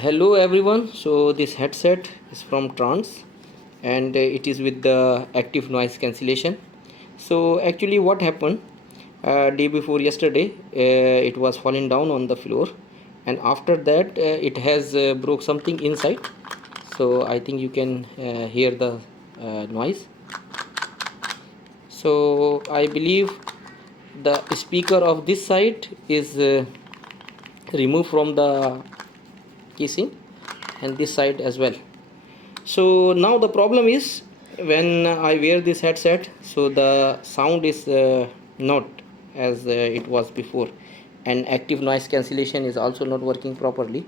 Hello everyone, so this headset is from Trans and it is with the active noise cancellation. So actually what happened, day before yesterday, it was falling down on the floor, and after that it has broke something inside. So I think you can hear the noise. So I believe the speaker of this side is removed from the casing, and this side as well. So now the problem is, when I wear this headset, so the sound is not as it was before, and active noise cancellation is also not working properly.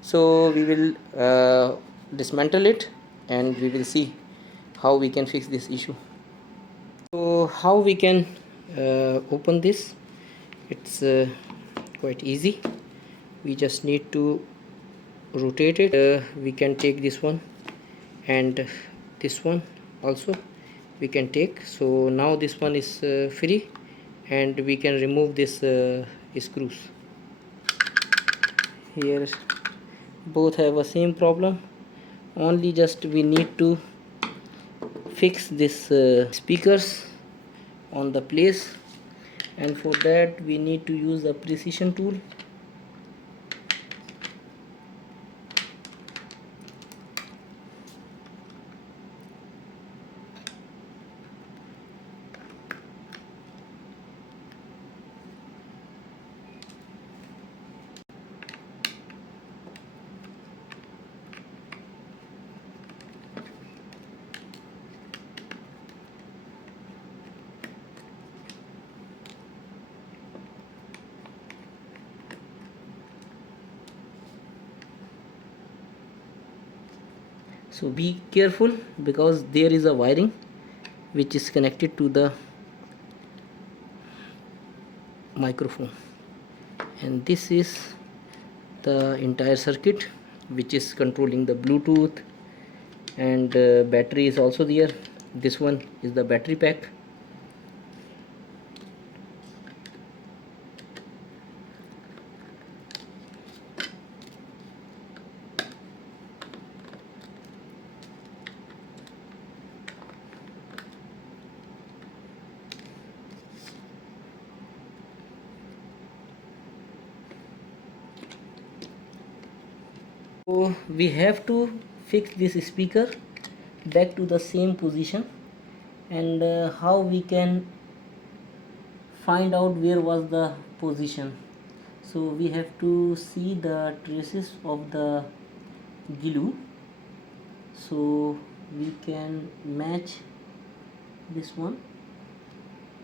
So we will dismantle it and we will see how we can fix this issue. So how we can open this? It's quite easy. We just need to rotate it. We can take this one and this one also we can take. So now this one is free, and we can remove this screws. Here both have a same problem, only just we need to fix this speakers on the place, and for that we need to use the precision tool. So be careful, because there is a wiring which is connected to the microphone, and this is the entire circuit which is controlling the Bluetooth, and battery is also there. This one is the battery pack. So we have to fix this speaker back to the same position, and how we can find out where was the position. So we have to see the traces of the glue, so we can match this one,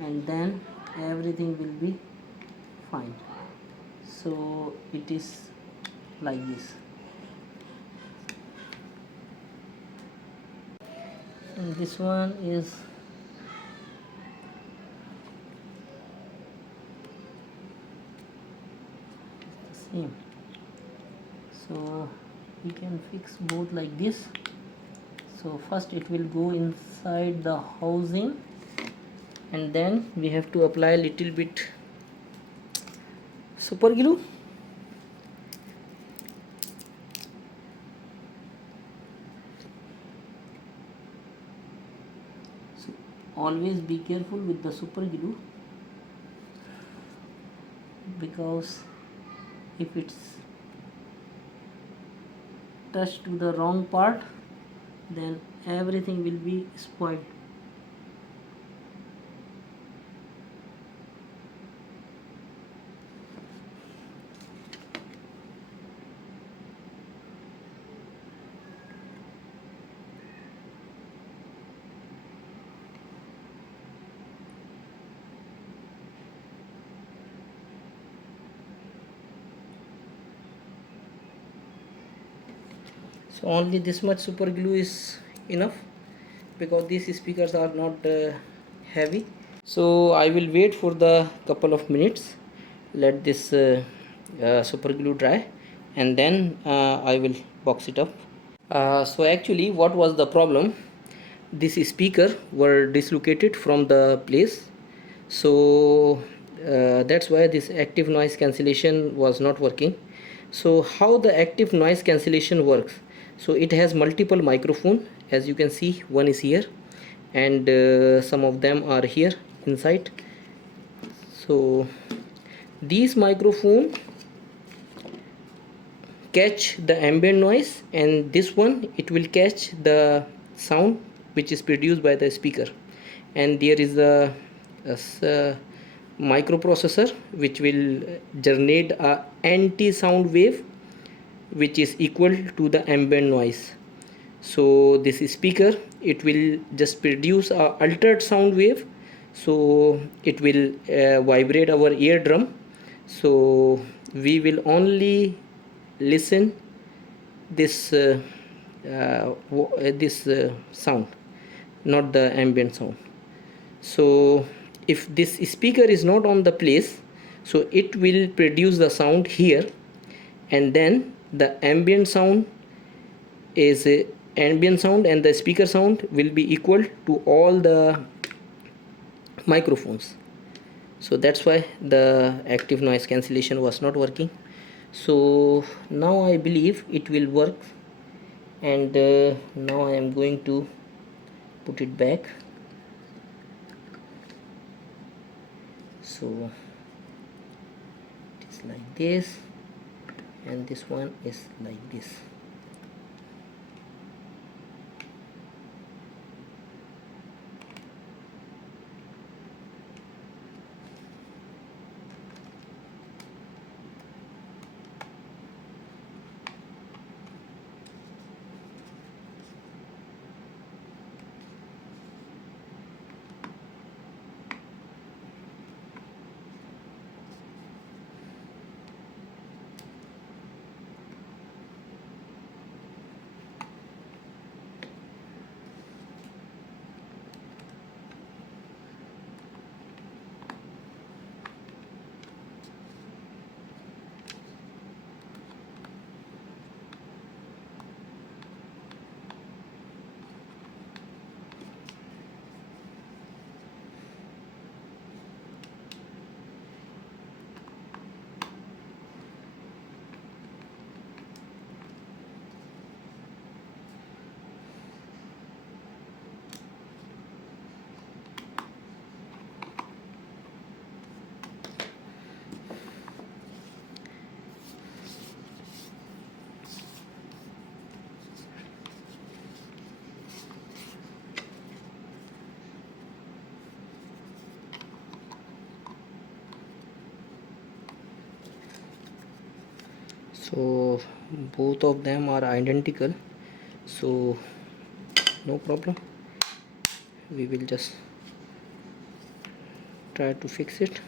and then everything will be fine. So it is like this, and this one is the same. So we can fix both like this. So first it will go inside the housing, and then we have to apply a little bit super glue. So always be careful with the super glue, because if it's touched to the wrong part, then everything will be spoiled. So only this much super glue is enough, because these speakers are not heavy. So I will wait for the couple of minutes, let this super glue dry, and then I will box it up. So actually what was the problem? This speaker were dislocated from the place, so that's why this active noise cancellation was not working. So how the active noise cancellation works? So it has multiple microphone, as you can see, one is here and some of them are here inside. So these microphone catch the ambient noise, and this one it will catch the sound which is produced by the speaker. And there is a microprocessor which will generate a anti-sound wave which is equal to the ambient noise. So this speaker, it will just produce a altered sound wave, so it will vibrate our eardrum, so we will only listen this sound, not the ambient sound. So if this speaker is not on the place, so it will produce the sound here, and then the ambient sound is ambient sound and the speaker sound will be equal to all the microphones. So that's why the active noise cancellation was not working. So now I believe it will work, and now I am going to put it back. So it is like this, and this one is like this. So both of them are identical, so no problem, we will just try to fix it.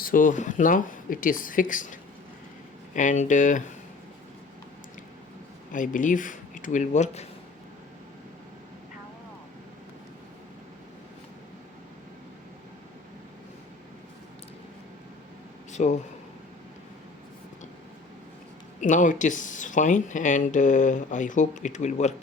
So now it is fixed, and I believe it will work. So now it is fine, and I hope it will work.